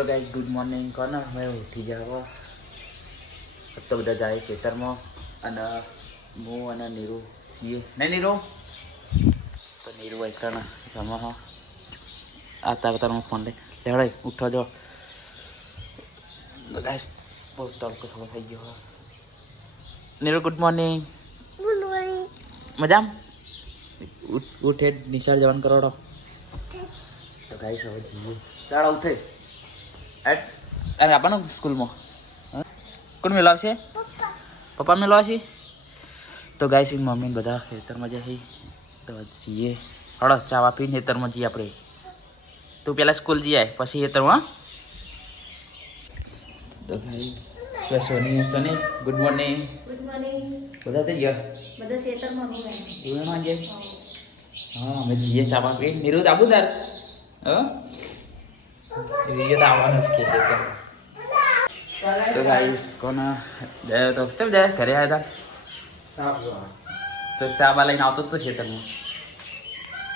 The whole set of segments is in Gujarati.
તો ગાઈસ ગુડ મોર્નિંગ કોને હવે ઉઠી જાવ તો બધા જાય ખેતરમાં અને હું અને નીરુ છીએ નહીં નીરુ તો નીરુ એકલા રમવા आता तार फोन ले लेवड़े उठो जो तो गाइस बहुत तड़को थोड़ा થઈ ગયો નીરુ ગુડ મોર્નિંગ મજામ ઉઠે નિશાળ જવાનું કરોડો તો ગાઈસ હવે જીએ ચાલો ઉઠે એટ અરે આપવાનું સ્કૂલમાં કોણ મેલાવશે પપ્પા મેલાવશે તો ગાઈસ મમ્મી બધા ખેતરમાં જાય તો જીએ હળો ચા આપીને ખેતરમાં જઈએ આપણે તું પેલા સ્કૂલ જઈએ પછી ખેતરમાં તો ભાઈ સોની સોની ગુડ મોર્નિંગ બધા થઈ ગયા બધા ખેતરમાં એવું ના જાય હા અમે જઈએ ચા આપી નીરુ આબુ તાર હા એ તો આવવાનું જ કે છે તો ગાઈસ કોના તો ચમ જાય ઘરે આવ્યા હતા તો ચા બા લઈને આવતો તો ખેતરમાં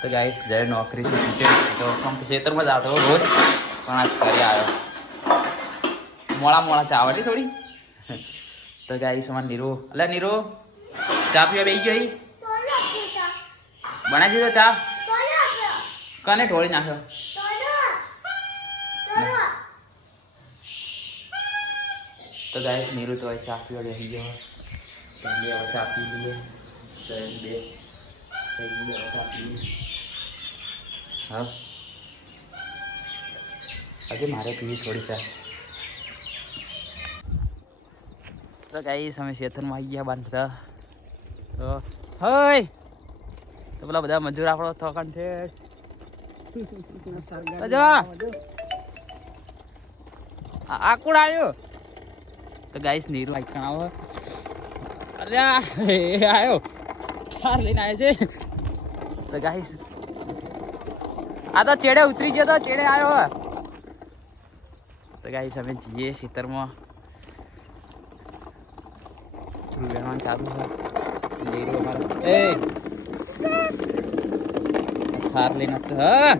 તો ગાઈસ જય નોકરી થી છૂટે તો ખેતરમાં જ આવતો રોજ પણ આજ ઘરે આવ્યો મોડા ચા આવડી થોડી તો ગાઈસ અમારે નીરુ અલ્યા નીરુ ચા પીવા બેસી ગઈ બનાવી દીધો ચા કને ઢોળી નાખ્યો તો ગાઈસ નીરુ તો ચા પીવા બેસી ગયો પહેલી હવે ચા પી લઈએ બે ચા પી હા આજે મારે પીવી થોડી ચા તો ગાઈસ અમે ખેતરમાં આવી ગયા બાંધતા તો હોય તો પેલા બધા મજૂર આપણો થોકન છે આ કોણ આવ્યો તો ગાઈસ નીરુ આઈકણ આવો અરે આવ્યો થાર લઈને આવ્યો છે તો ગાઈસ આ તો ચેડે ઉતરી ગયો તો ચેડે આવ્યો તો ગાઈસ અમે જઈએ ખેતરમાં વેણવાનું ચાલુ છે નીરુ અમારો એ થાર લઈને તો હા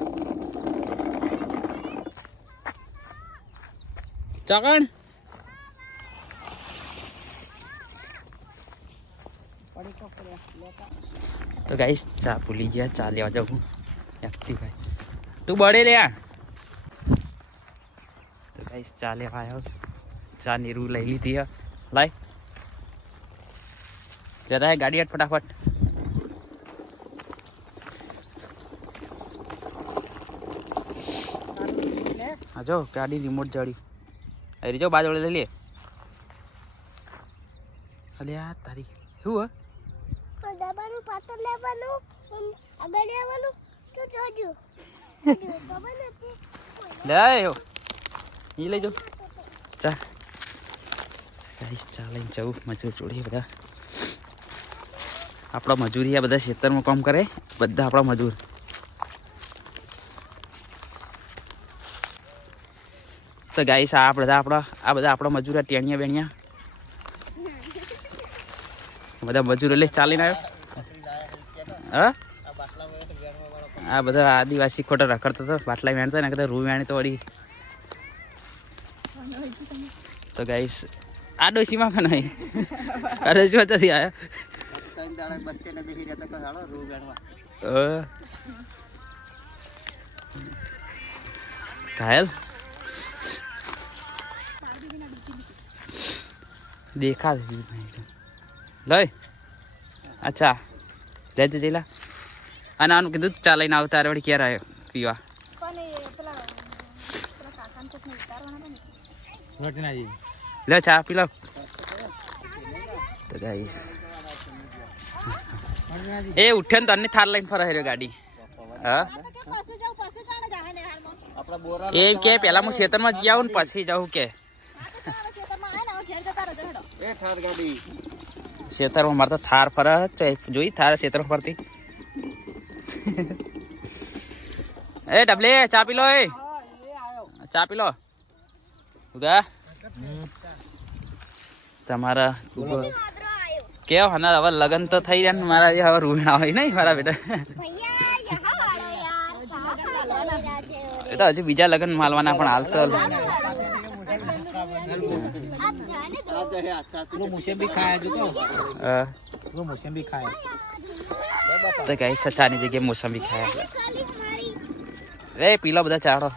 ચકણ તો ગાઈસ ચા ભૂલી ગયા ચા લેવા જાઉં એકટી ભાઈ તું બળે લે તો ગાઈસ ચા લેવા આવ્યો ચા નીરુ લઈ લીધી હે લાય જતા હે ગાડી હટ ફટાફટ હા જો ગાડી રિમોટ જડી અરે જો બાજુ લઈ લે અલ્યા તારી શું હે દબાનું પાતળ લેવાનું આગળ લેવાનું તો જોજો લે આયો ઈ લઈ જો ચા ગાઈસ ચા લઈને જાઉં મજૂર જોડે બધા આપણા મજૂરી આ બધા ખેતરમાં કામ કરે બધા આપણા મજૂર તો ગાઈસ આ બધા આપણા મજૂર ટેણિયા બેણિયા બધા મજૂર એટલે ચાલીને આવ્યો હા આ બધા આદિવાસી ખોટા રખડતા હતા બાટલા વેણતા ને કદાચ રૂ વેણી તો વળી તો ગાઈસ આ ડોસીમાં પણ નહીં આ ડોસીમાં નથી આવ્યા ઘાયલ દેખા લઈ અચ્છા જઈ જઈલા અને આનું કીધું ચા લઈને આવતા વળી ક્યારે આવ્યો પીવા લે ચા પી લો તો ગાઈસ એ ઉઠે ને તને થાર લઈને ફરે રહ્યો ગાડી હા એ કે પેલા હું ખેતરમાં જઈ આવું ને પછી જાઉં કે ખેતરમાં મારે તો થાર ફરે જોઈ થાર ખેતરમાં ફરતી એ ડબલે ચા પી લો એ ચા પી લો તમારા કેવો હા હવે લગ્ન તો થઈ રહ્યા ને મારા હવે રૂણા હોય નહીં મારા બેટા એ તો હજુ બીજા લગ્ન માલવાના પણ હાલ તો आप जाने दो वो मोसंबी खाया जो तो હા, वो मोसंबी खाया તો ગાઈસ સચાની જગ્યાએ મોસંબી ખાયા खाली हमारी રે પીલો બધા ચારો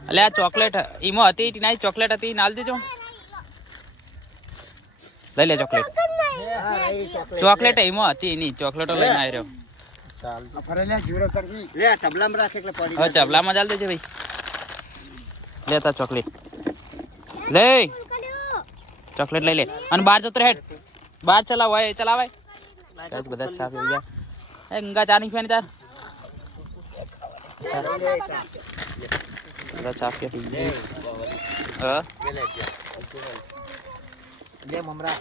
એટલે આ ચોકલેટ ઈમાં હતી ટીનાઈ ચોકલેટ હતી નાલ દેજો લઈ લે ચોકલેટ ચોકલેટ ઈમાં હતી એની ચોકલેટો લઈને આવી રહ્યો फरेले जीरो सरजी ले टबला में रख એટલે પડી હવે ચબલામાં ચાલ દેજો ભાઈ લેતા ચોકલેટ લે ચોકલેટ લઈ લે અને બહાર જતો હેડ બહાર ચલાવાય ચલાવાય ગાઈસ બધા ચા પી ગયા એ ગંગા ચા નહીં પીવાની તાર બધા ચા પી ગઈ હા ले ममरा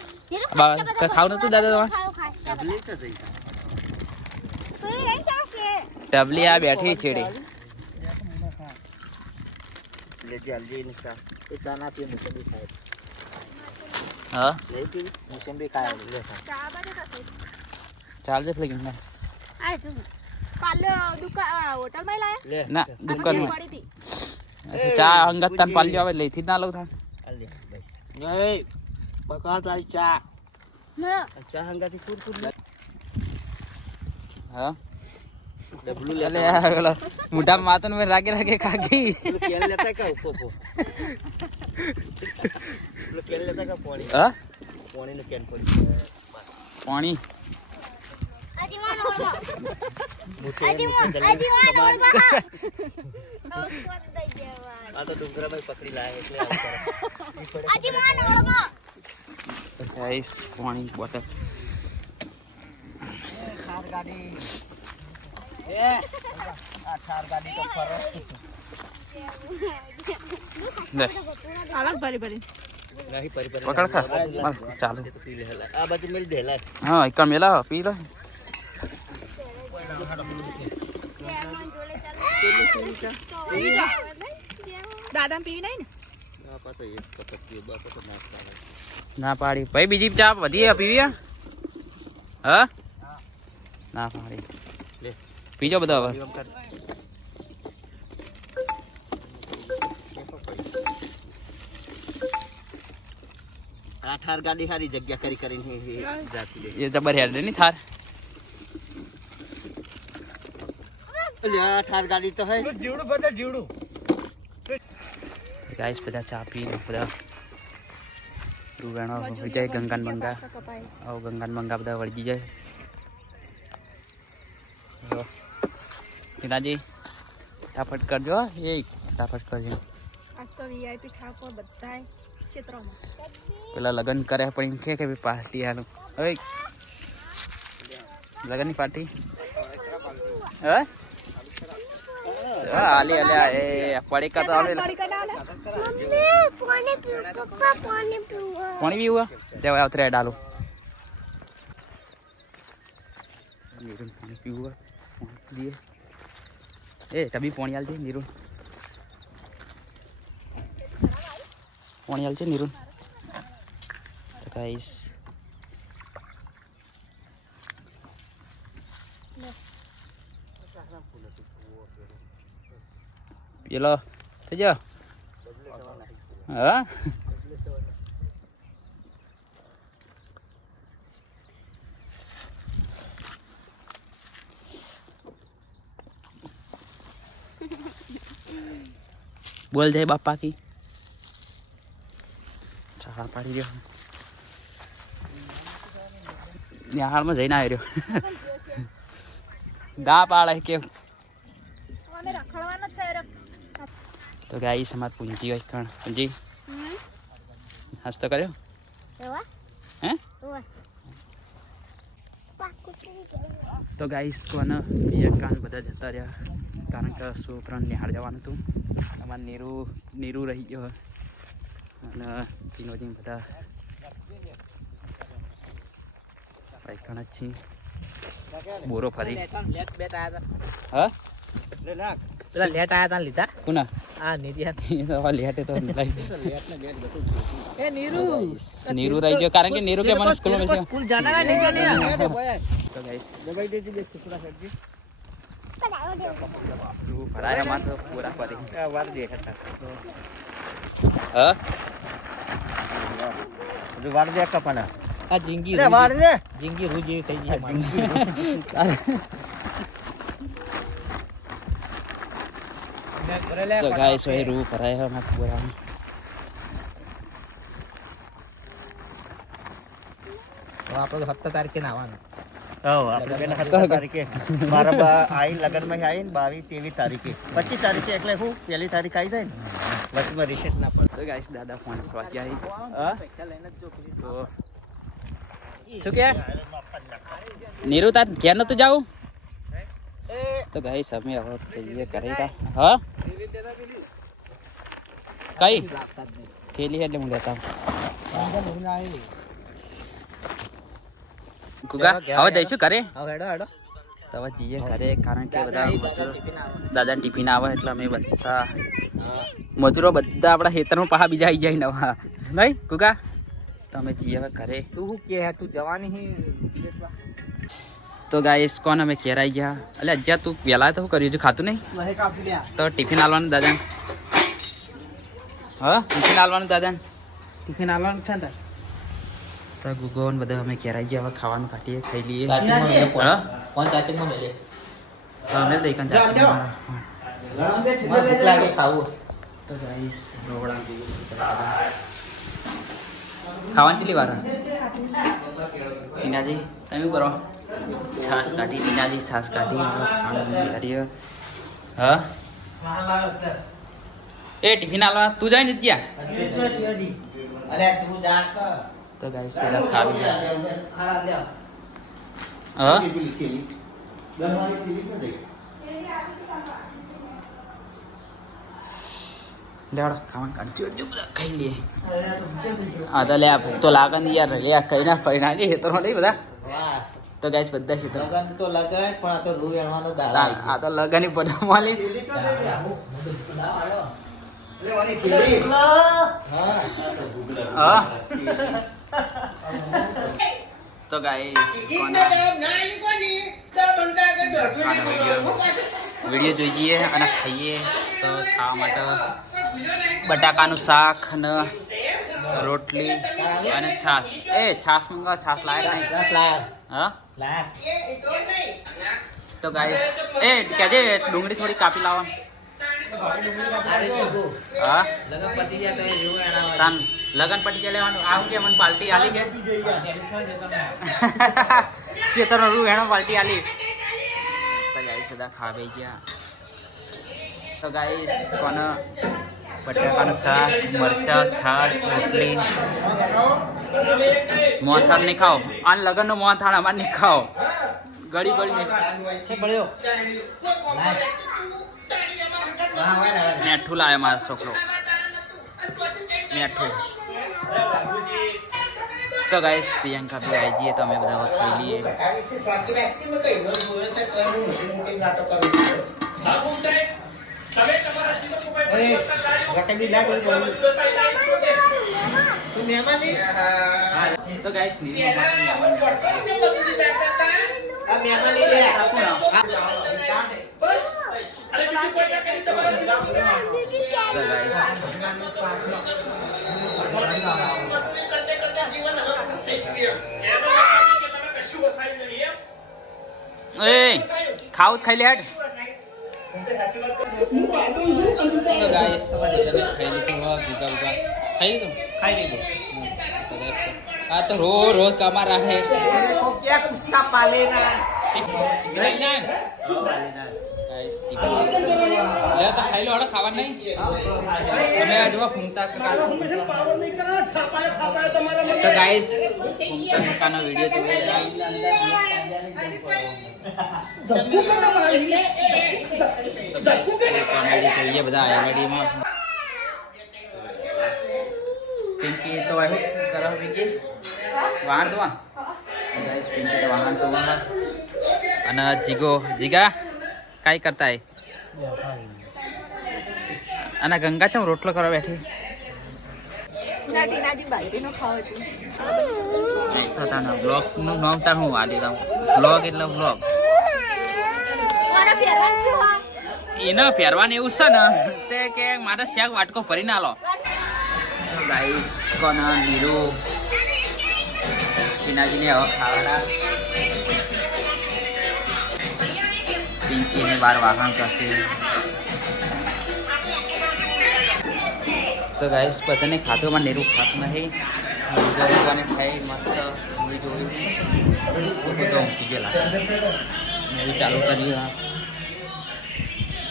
ખાવ નતું દાદા તમારે खाओ खास टबली तो सही कोई ये क्या से ડબલી આ બેઠી છેડે ले जल्दी निकाल ये दाना पे मोसंबी खाया હા ले पी मोसंबी खाया ले चाबा दे का ચાલજે ફ્લેગિંગ ના आए तू काल दुकान होटल में लाया ले ના દુકાનમાં पड़ी थी ચા અંગત તન પાલી આવે લેથી જ ના લઉં થાન ले ए पका ताई चा मैं चा हंगाती कुरकुर હા डब्लू અલે આ પેલો મોઢા માતન મે રાગે રાગે ખાગી केन लेता का पोपो लो केन लेता का पानी હા पानी ने केन पड़ी પાણી आजीवन ओळबा मुठे आजीवन ओळबा आ तो डुंगरा में पकड़ी लाए એટલે આવું કરે आजीवन ओळबा ગાઈસ પાણી બોટલ थार गाड़ी ए आ थार गाड़ी तो फरो લે अलग बड़ी बड़ी नहीं परी परी પકડ ખા માર ચાલુ तो पी ले हला आ बाजू मिल देला હા એક મેલા પી લે दादा पीवी नहीं आ पातो एक कप पीओ बापा तो नाच पाड़ा ના પાડી ભાઈ બીજી ચા વધી હે પીવી હે? હા ના પાડી ले પીજો બધા હવે पीओ कर आ थार गाड़ी हारी जग्या करी करी जाती है એ જબર હેડ નહીં થાર ले आ थार गाड़ी तो है जीवड़ू बदल जीवड़ू ગાઈસ બધા ચા પી લે બધા રૂવાણો હોય જાય ગંગાન બંગા આવ ગંગાન બંગા બધા વળગી જાય જો ટીનાજી ફટાફટ કરજો એ ફટાફટ કરજો आज तो वीआईपी ठाकुर बधाई क्षेत्रों में પેલા લગન કરે પણ એમ કે પાર્ટી હાલું હવે લગનની પાર્ટી હે આલે આલે એ પડી કા તો આલે मम्मी पानी पीओ पप्पा पानी पीओ પાણી પીવું તે આવતરે ડાલું પાણી પીવું દીએ એ તબી પાણી આલજે નીરુન પાણી આલજે નીરુન તો ગાઈસ પેલો થઈ જાઓ હા બોલ જય બાપા કી ચાળ પાડી રહ્યો નિહાળમાં જઈને આવી રહ્યો ગા પાડે કેવું हमें रखड़वाना है તો ગાઈસ અમાર પૂંજી હોય કણ પૂંજી નાસ્તો કર્યો एवा હે एवा पाकू चली તો ગાઈસ કોને એક કાન બધા જતા રહ્યા કારણ કે છોકરાને નિહાળ જવાનું હતું અમારે નીરુ રહી ગયો અને તીનોજી બધા ભાઈ કણ જ છીએ બોરો ફરી लेट बेटा आया હા ले नाक પેલા લેટ આયા તા લીધા કોના આ નિધિયા લેટે તો લઈ લેટ ને બેટ બધું એ નીરુ નીરુ રહી ગયો કારણ કે નીરુ કે મને સ્કૂલમાં બેસ્યો સ્કૂલ જાના નહીં જાને તો ગાઈસ દબાઈ દેતી દેખ ટુકડા સબ્જી રૂ ભરાય એમાં તો પૂરા ફરી વાર દેખાતા હા હજુ વાર દે કપાના આ જિંદગી અરે વાર દે જિંદગી રૂ જેવી થઈ ગઈ તો ગાઈસ ભાઈ રૂ ભરાય છે એમાં પૂરા આપણે 17 તારીખે આવવાનું આપણે પેલા 17 તારીખે મારા બા આઈ લગનમાં આવી ને 22 23 તારીખે 25 તારીખે એટલે હું પહેલી તારીખ આવી જાય ને વચમાં રિસેટ ના પડે તો ગાઈસ દાદા ફોન કરવા ગયા હા પૈસા લઈને જ જો તો શું કે નીરુ તાર ઘેર નતું જાવું તો ગાઈસ અમે હવે જઈએ કરે હા કઈ થેલી એટલે હું લેતા કુગા હવે જઈશું ઘરે હવે હેડો તો હવે જઈએ ઘરે કારણ કે બધા દાદા ટિફિન આવે એટલે અમે બધા મજૂરો બધા આપણા ખેતરમાં પાછા બીજા આવી જાય નવા નહીં કુગા તો અમે જઈએ હવે ઘરે તું શું કે તું જવાની તો ગાઈસ કોણ અમે ઘેર આવી ગયા એટલે અજ્જા તું વહેલા તો શું કર્યું છે ખાતું નહીં તો ટિફિન આલવાનું દાદા હા ટિફિન આલવાનું દાદા ટિફિન આલવાનું છે ને તો ગુગો ને બધા અમે ઘેર આવી ગયા હવે ખાવાનું કાઢીએ ખાઈ લઈએ હા કોણ ચાચીમાં મળે તો અમે દઈ કાન ભૂખ લાગે ખાવું તો ગાઈસ રોવડા ખાવાની ચીલી વાર ટીનાજી તમે શું કરો છાસ કાઢી ટીનાજી છાસ કાઢી ખાવાનું કરીએ હા એ ટિફિન આલવા તું જાય ને ત્યાં અરે તું જા કર તો ગાઈસ પેલા ખાવી હા લે હા લેવડો ખાવાનું કાઢી ખાઈ લઈએ હા તો લે ભૂખ તો લાગે ને યાર લે કઈ ના ફરી ના લે તો નહીં બધા વાહ તો ગાઈસ બધા છે તો લગન તો લગાય પણ આ તો રૂ એણવાનો દાડા આ તો લગની પડતા માલી હા તો ગાઈસ વિડીયો જોઈ જઈએ અને ખાઈએ તો ખાવા માટે બટાકાનું શાક અને રોટલી અને છાશ છાશ મંગાવ છાશ લાયા નહીં બસ લાયા હા લાયા તો ગાઈસ કહેજે ડુંગળી થોડી કાપી લાવો હા લગન પતી જાય તો એ રૂ એણા તાન લગન પટી જાય લેવાનું આવું કે મને પાર્ટી આલી કે શેતરનો રૂ એનો પાર્ટી આલી તો ગાઈસ બધા ખાવે ગયા તો ગાઈસ કોને બટાકાનું શાક મરચા છાશ રોટલી મોથાણ નહીં ખાઓ આ લગનનો મોથાણ અમારે નહીં ખાઓ ગળી ગળી શું પડ્યો મેઠું લાવે મારો છોકરો મેઠું તો ગાઈસ પ્રિયંકા બી આવી જઈએ તો અમે બધા ખાઈ લઈએ તો ગાઈસ ખાવું ખાઈ લે હેડ તો ગાઈસ ખાઈ લીધું આ તો રોજ કમારા હે को क्या कुत्ता पालेगा ખાઈ લો ખાવા નહીં અમે આજવા ફૂમતા તો ગાઈસ ફૂમતા કાકાનો વિડીયો જોઈએ બધા આઈવાડીમાં પિંકી તો આવ્યું કરો પિંકી વાહન તો ગાઈસ પિંકી તો વાહન તો અને જીગા કાંઈ કરતા અને ગંગા ચમ રોટલો કરવા બેઠી બ્લોગ નું નામ તાર હું આલી દઉં બ્લોગ એટલે બ્લોગ મારા ફેરવાન શું એને પહેરવાનું એવું છે ને તે કે મારે શાક વાટકો ભરીને આલો ગાઈસ કોના નીરુ પિનાજીને હવે ખાવાના પિંકીને બાર વાહન કરશે તો ગાઈસ બધાને ખાતું પણ નીરુ ખાતું નહીં બીજાને ખાઈ મસ્ત મૂવી જોઈ તો ઊંઘી ગયેલા મૂવી ચાલુ કરી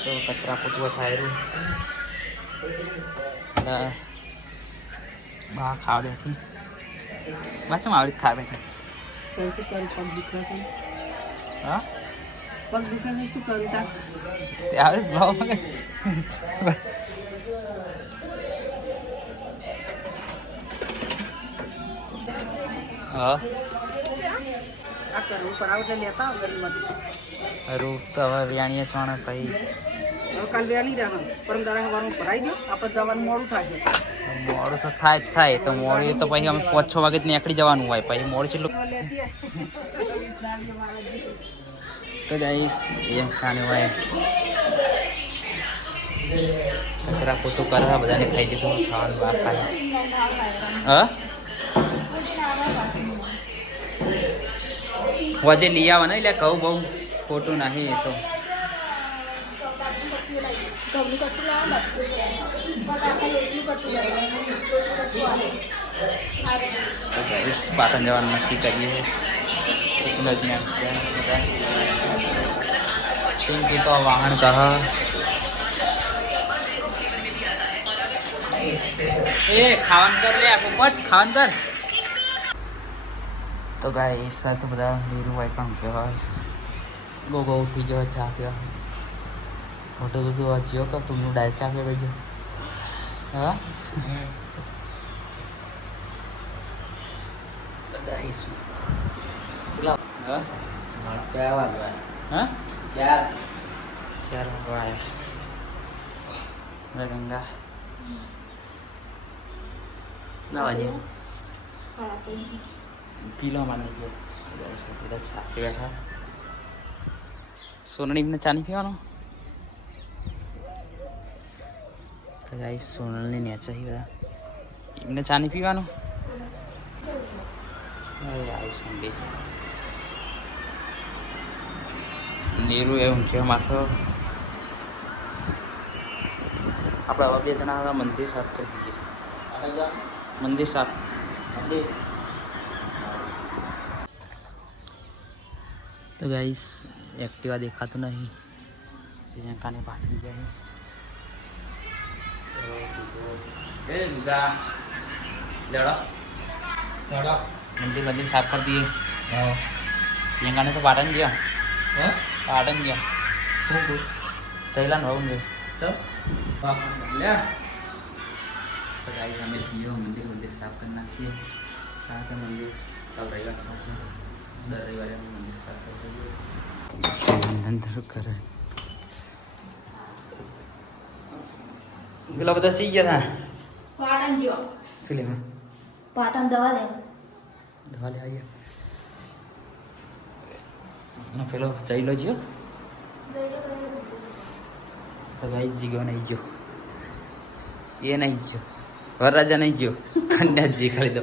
તો કચરા પોતું થાય રહ્યું બા ખાવા બેઠી બસ આવડી ખા બેઠા હા આવે બ્લોગ હા રૂપ તો હવે વ્યાણીએ ત્રણ પછી કાલ વેલી રહ્યા પરમ દાડા સવારમાં ભરાઈ ગયો આપણે જવાનું મોડું થાય મોડું તો થાય જ થાય તો મોડું તો પછી અમે 5-6 વાગે જ નીકળી જવાનું હોય પછી મોડું છેલ્લું તો ગાઈસ એમ ખાને હોય કચરા પોતું કરવા બધાને ખાઈ દીધું ખાવાનું બહાર ખાય હા વજે લઈ આવા ને એટલે કહું બહુ ખોટું નહીં તો પાટણ જવાનું નક્કી કરીએ પિંકી તો વાહન કહ એ ખાવાનું કર લે પોપટ ખાવાનું કર તો ગાઈસ તો બધા લીરું હોય પણ કહેવાય ગોગો ઉઠી ગયો ચા પીવા મોટું બધું વાંચ્યો કે તું ડાયરેક્ટ ચા પીવા ગયો હા તો ગાઈસ ચલા હા क्या वाला હા 4 વાગવા આવ્યા ગંગા કેટલા વાગે પીલો માને ગયો બધા ચા પીવા હતા સોનળીને ચા નહીં પીવાનો તો ગાઈસ સોનલને નેચા બધા એમને ચા નહીં પીવાનો નીરુ એવું કે માથો આપણે હવે 2 જણા હવે મંદિર સાફ કરી દઈએ મંદિર સાફ તો ગાઈસ એક્ટિવા દેખાતું નહીં પ્રિયંકાને પાછી જાય એ ગુગા લેડો મંદિર સાફ કરી દઈએ પ્રિયંકાને તો પાટણ ગયા પાટણ ગયા ચૈલાન રહું ગયો તો ગાઈસ અમે જીઓ મંદિર સાફ કરી નાખીએ કારણ કે મંદિર કલ રવિવાર દર રવિવારે અમે મંદિર સાફ કરીએ અંદર કરે પેલા બધા સી ગયા હતા પાટણ ગયો ફિલ્મ પાટણ દવા લે આવીએ પેલો ચાલ્યો છે તો ગાઈસ જીગો નહીં ગયો એ નહીં ગયો વરરાજા નહીં ગયો કન્યા જી ખાલી દો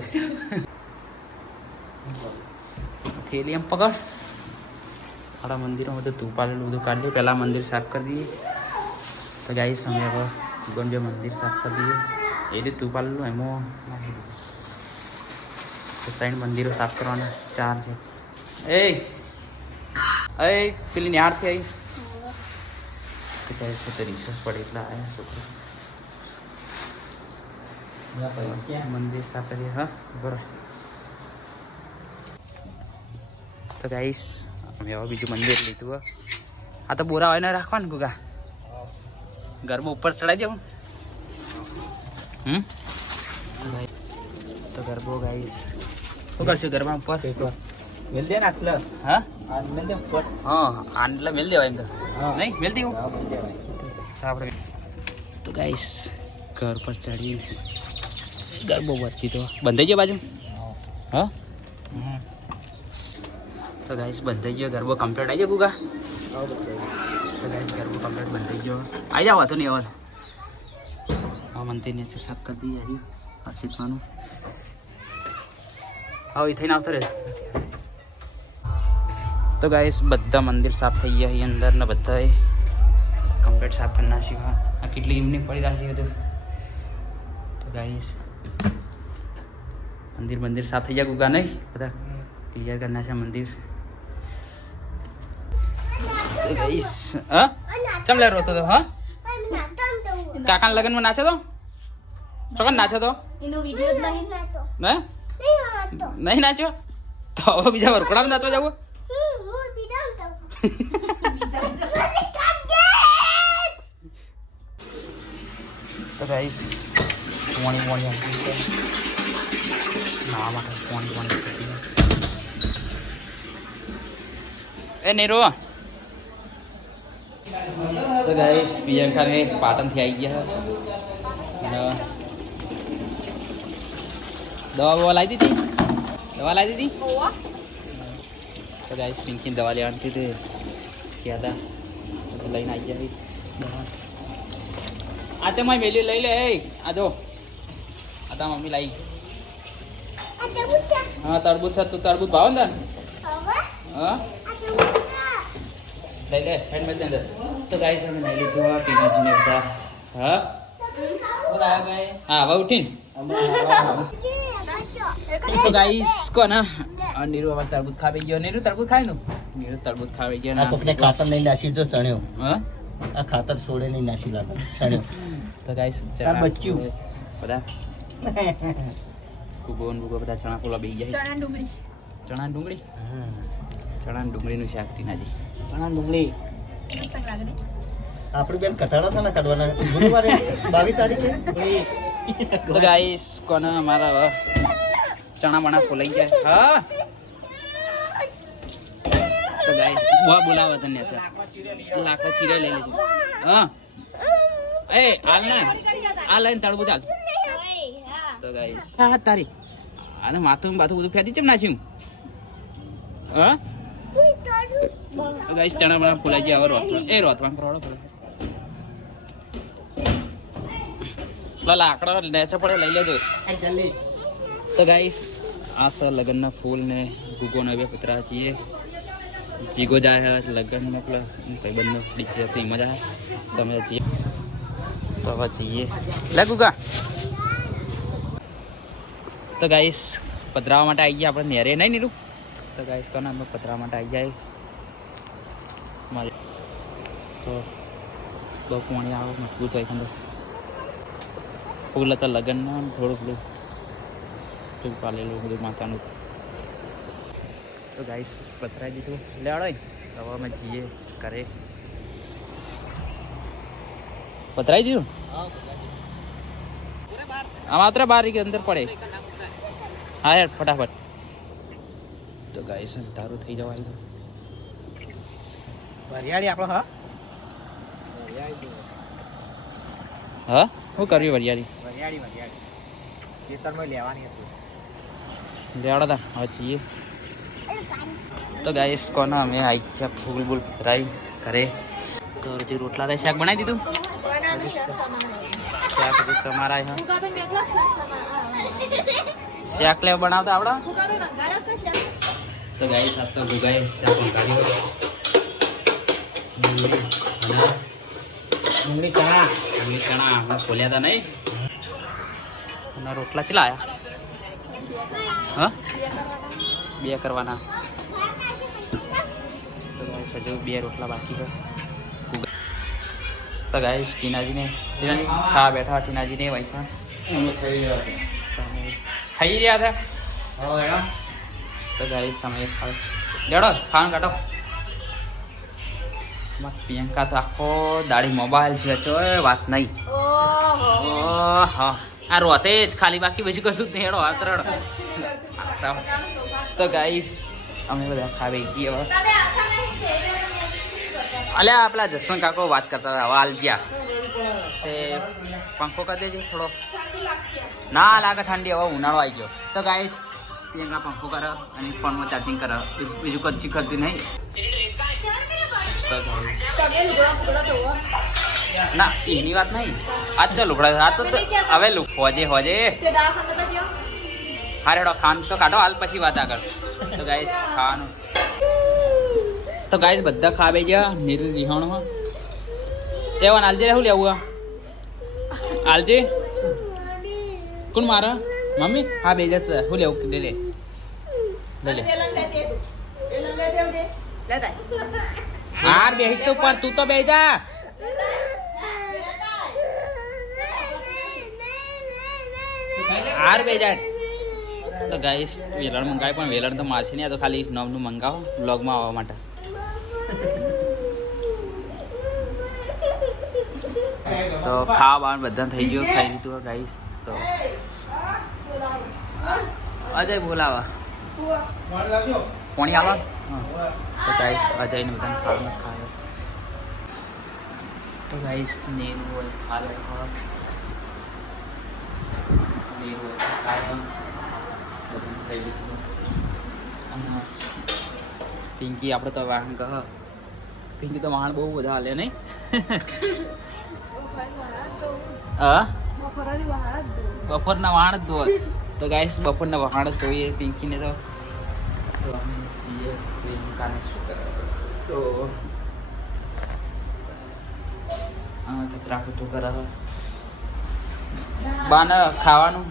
થેલી એમ પકડ આપણા મંદિરમાં બધું તુપાલેલું બધું કાઢીએ પહેલાં મંદિર સાફ કરી દઈએ તો ગાઈસ અમે હવે જીગોને જે મંદિર સાફ કરી દઈએ એ રીતે તુપાલેલું એમાં નાખી દઈએ તો 3 મંદિરો સાફ કરવાના 4 છે એ પેલી ન્યારથી આવી તો ગાઈસ તો રિસર્ચ પડે એટલા આવ્યા છોકરા મંદિર સાફ કરીએ હા બરાબર તો ગાઈસ અમે હવે બીજું મંદિર લીધું હો આ તો બોરા હોય ને રાખવાનું ગુગા ગરબો ઉપર ચડાઈ જાઉં તો ગરબો ગાઈસ શું કરશું ગરબા ઉપર મેલ દે ને આટલે હા મેલ દે ઉપર હા આટલે મેલ દેવાય એમ તો નહીં મેલ દેવું મેલ દેવાય આપણે તો ગાઈસ ઘર પર ચડી ગરબો વરતી તો બંધાઈ ગયો બાજુ હા તો ગાઈસ બંધાઈ ગયો ગરબો કમ્પ્લીટ આવી ગયો ગુગા તો गाइस गरबा कंप्लीट बन रही जो आई जाओ तो नहीं और हाँ मंदिर ने अच्छे साफ कर दी यार अच्छी मानो हाँ इतने ना उतरे तो गाइस बद्दा मंदिर साफ થઈ ગયા અહીં અંદર ને બધાએ કમ્પ્લીટ સાફ કરી નાખ્યું આ કેટલી ઇવનિંગ પડી રાખી હતું તો ગાઈસ મંદિર સાફ થઈ ગયા ગુગા નહીં બધા ક્લિયર કરી નાખ્યા મંદિર તો ગાઈસ હા ચમ લે રોતો તો હા કાકા લગનમાં નાચે તો ચોકન નાચે તો એનો વિડિયો જ નહીં નાતો હે નહીં નાચ્યો તો હવે બીજા વરકડામાં નાચવા જાવ હું બીજામ તો તો ગાઈસ પાણી આપી છે ના માટે પાણી એ નીરો તો ગાઈસ પ્રિયંકા ને પાટણથી આવી ગયા અને દવા લાવી દીધી તો ગાઈસ પિંકી દવા લેવાની હતી ક્યાં હતા લઈને આવી ગયા દવા આ ચમાઈ મેલી લઈ લે આ જો આ તા મમ્મી લાવી હા તરબૂચ છે તું તરબૂચ ભાવ ને હા લઈ લે હેન્ડ મેલ અંદર તો ગાઈસ અમે લઈ લીધું આ ટીનાજીને બધા હા હા હવે ઉઠીને તો ગાઈસ કોણ આ નીરુ હવે તરબૂચ ખાવી ગયો નીરુ તરબૂચ ખાય નું નીરુ તરબૂચ ખાવી ગયો આ કોકને ખાતર નહીં નાસી તો ચણ્યો હા આ ખાતર છોડે નહીં નાસી લાગે ચણ્યો તો ગાઈસ તાર બચ્ચું બધા કુબોન બુગો બધા ચણા પોલા બેસી જાય ચણા ડુંગળીનું શાક ટીનાજી ચણા ડુંગળી આપણી બેન કટાડા હતા ને કાઢવાના ગુરુવારે 22 તારીખે તો ગાઈસ કોને અમારા ચણા બણા ફોલાઈ ગયા હા તો ગાઈસ બોલાવો તને લાખો ચીરે લઈ લેજો હા એ હાલ ને આ લઈને તળબૂચ હાલ તો ગાઈસ હા તારી આને માથું બધું ફેદી ચમ નાખ્યું હા તો ગાઈસ ચણા બણા ફોલાઈ ગયા હવે રોતવા પરોડો લાકડો નેચે પડે લઈ લેજો તો ગાઈસ આ સર લગ્નના ફૂલ ને ગુગો ને બે પુતરા છીએ જીગો જાય લગ્ન માં પેલા ભાઈબંધનો ડીજે હતી મજા તમે જઈએ તો હવે જઈએ લે ગુગા તો ગાઈસ પધરાવા માટે આવી ગયા આપણે નેરે નહીં નીરું તો ગાઈસ કોને અમે પધરાવા માટે આવી જાય મારે તો બહુ પાણી આવે મજબૂત હોય અંદર ફૂલ હતા લગ્નમાં થોડું પેલું ચૂપ પાલેલું બધું માતાનું તો ગાઈસ પતરાઈ દીધું લેવાડો હવે અમે જઈએ ઘરે પતરાઈ દીધું આમાં ઉતરે બાર કે અંદર પડે હા યાર ફટાફટ તો ગાઈસ તારું થઈ જવાય વરિયાળી આપણો હા હા શું કર્યું વરિયાળી ખેતરમાં લેવાની હતી લેવાડો તા હવે જઈએ તો ગાઈસ કોને અમે આવી ગયા ફૂલ બૂલ પતરાઈ ઘરે તો જે રોટલા થાય શાક બનાવી દીધું શાક બધું સમારાય હા શાક લેવા બનાવતા આવડા તો ગાઈસ આ તો ગુગાઈ શાક કાઢ્યો ડુંગળી ચણા આપણે ખોલ્યા હતા નહીં અને રોટલા ચલા આયા હા 2 કરવાના તો ગાઈસ હજુ 2 રોટલા બાકી છે તો ગાઈસ ટીનાજી ખા બેઠા ટીનાજીને વૈસા ખાઈ રહ્યા હતા તો ગાઈસ સમય ખાવ લેડો ખાવાનું કાઢો પ્રિયંકા તો આખો દાડી મોબાઈલ છે તો વાત નહીં હા આ રોતે જ ખાલી બાકી પછી કશું જ નહીં હેડો આતરડ તો ગાઈસ અમે બધા ખાવી ગઈ હવે અલ્યા આપલા જસવંત કાકો વાત કરતા હતા હાલ ગયા તે પંખો કરી દેજે થોડો ના લાગે ઠંડી હવે ઉનાળો આવી ગયો તો ગાઈસ પ્રિયંકા પંખો કરે અને ફોનમાં ચાર્જિંગ કરે બીજું કચ્છી કરતી નહીં તો guys. ના એની વાત નહીં આજ તો લુકડા આ તો હવે હોજે હોજે હા રેડો ખાન તો કાઢો હાલ પછી વાત આગળ તો ગાઈસ ખાવાનું તો ગાઈસ બધા ખાવે ગયા નીરુ રિહાણો એવન આલજે શું લેવું આલજે કોણ મારે મમ્મી હા બે જત શું લેવું લે લે હાર બે તો ઉપર તું તો બે જા હાર બે જાય તો ગાઈસ વેલણ મંગાવી પણ વેલણ તો મારશે નહીં આ તો ખાલી નવનું મંગાવો વ્લોગમાં આવવા માટે તો ખાવા બાવાનું બધા થઈ ગયો ખાઈ લીધું ગાઈસ તો અજય બોલાવા કોણી આવા તો ગાઈસ અજયને બધાને ખાવાનું ખાય તો ગાઈસ નેનું હોય ખાલે પિંકી આપણે તો વાહન કહ પિંકી તો વાહન બહુ બધા હાલે નહીં બપોરના વાહન જ ધોય તો ગાઈસ બપોરના વાહન જ ધોઈએ પિંકીને તો અમે જઈએ પ્રિયંકાને શું કરે તો કચરા કૂતું કરે બાને ખાવાનું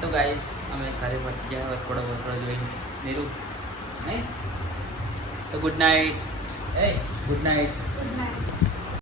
તો ગાઈસ અમે ઘરે પહોંચી ગયા વરખોડો જોઈ નીરુ નહીં તો ગુડ નાઇટ એ ગુડ નાઇટ